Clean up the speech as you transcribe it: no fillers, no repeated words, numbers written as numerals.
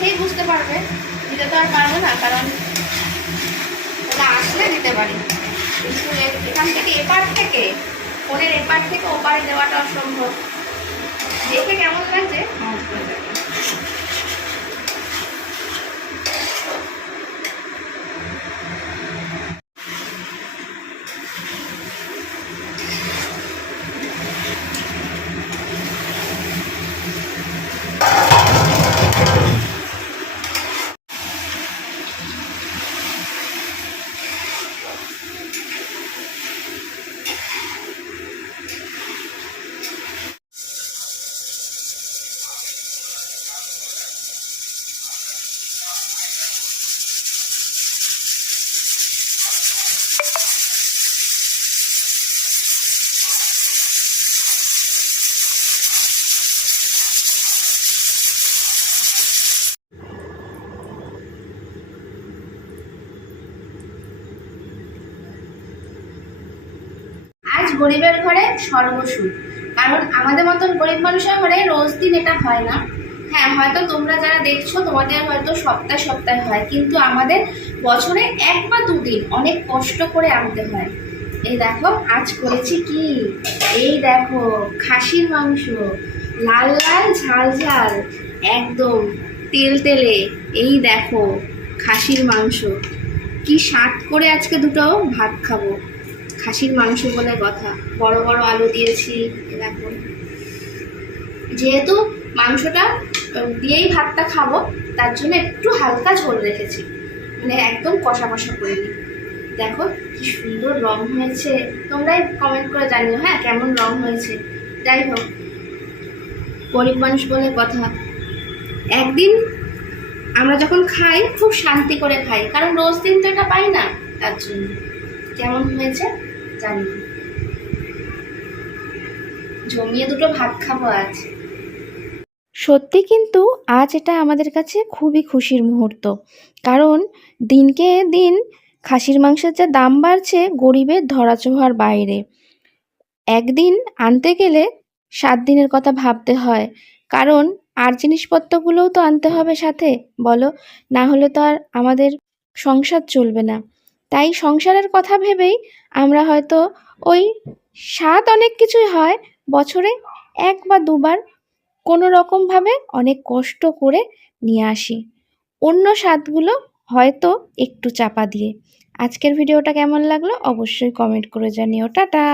দেখেই বুঝতে পারবে, দিতে তো আর পারবো না, কারণ ওটা আসলে দিতে পারি, কিন্তু এখান থেকে এপার থেকে, ফোনের এপার থেকে ওপারে দেওয়াটা অসম্ভব। দেখে কেমন লাগছে কমেন্ট করে দেবে। আজ গরিবের ঘরে স্বর্গসুখ, কারণ আমাদের মতন গরিব মানুষের ঘরে রোজ দিন এটা হয় না। হ্যাঁ, হয়তো তোমরা যারা দেখছো তোমাদের হয়তো সপ্তাহে সপ্তাহে হয়, কিন্তু আমাদের বছরে 1 বা 2 দিন অনেক কষ্ট করে আনতে হয়। এই দেখো আজ করেছি কি, এই দেখো খাসির মাংস, লাল লাল ঝাল ঝাল, একদম তেল তেলে। এই দেখো খাসির মাংস, কি স্বাদ করে আজকে দুটো ভাত খাবো। খাসির মাংস বলে কথা, বড় বড় আলু দিয়েছি। দেখো, যেহেতু মাংসটা দিয়েই ভাতটা খাবো, তার জন্য একটু হালকা ঝোল রেখেছি, মানে একদম কষা কষা করিনি। দেখো কি সুন্দর রং হয়েছে, তোমরাই কমেন্ট করে জানিও হ্যাঁ কেমন রং হয়েছে। যাই হোক, গরিব মানুষ বলে কথা, একদিন আমরা যখন খাই খুব শান্তি করে খাই, কারণ রোজ দিন তো এটা পাই না, তার জন্য। কেমন হয়েছে জানি, জমিয়ে দুটো ভাত খাবো আজ। সত্যি কিন্তু আজ এটা আমাদের কাছে খুবই খুশির মুহূর্ত, কারণ দিনকে দিন খাসির মাংসের যা দাম বাড়ছে গরিবের ধরাছোঁয়ার বাইরে। একদিন আনতে গেলে 7 দিনের কথা ভাবতে হয়, কারণ আর জিনিসপত্রগুলোও তো আনতে হবে সাথে, বলো, না হলে তো আর আমাদের সংসার চলবে না। তাই সংসারের কথা ভেবেই আমরা হয়তো ওই স্বাদ অনেক কিছুই হয়, বছরে 1 বা 2 বার কোনো রকমভাবে অনেক কষ্ট করে নিয়ে আসি, অন্য স্বাদগুলো হয়তো একটু চাপা দিয়ে। আজকের ভিডিওটা কেমন লাগলো অবশ্যই কমেন্ট করে জানিও। টাটা।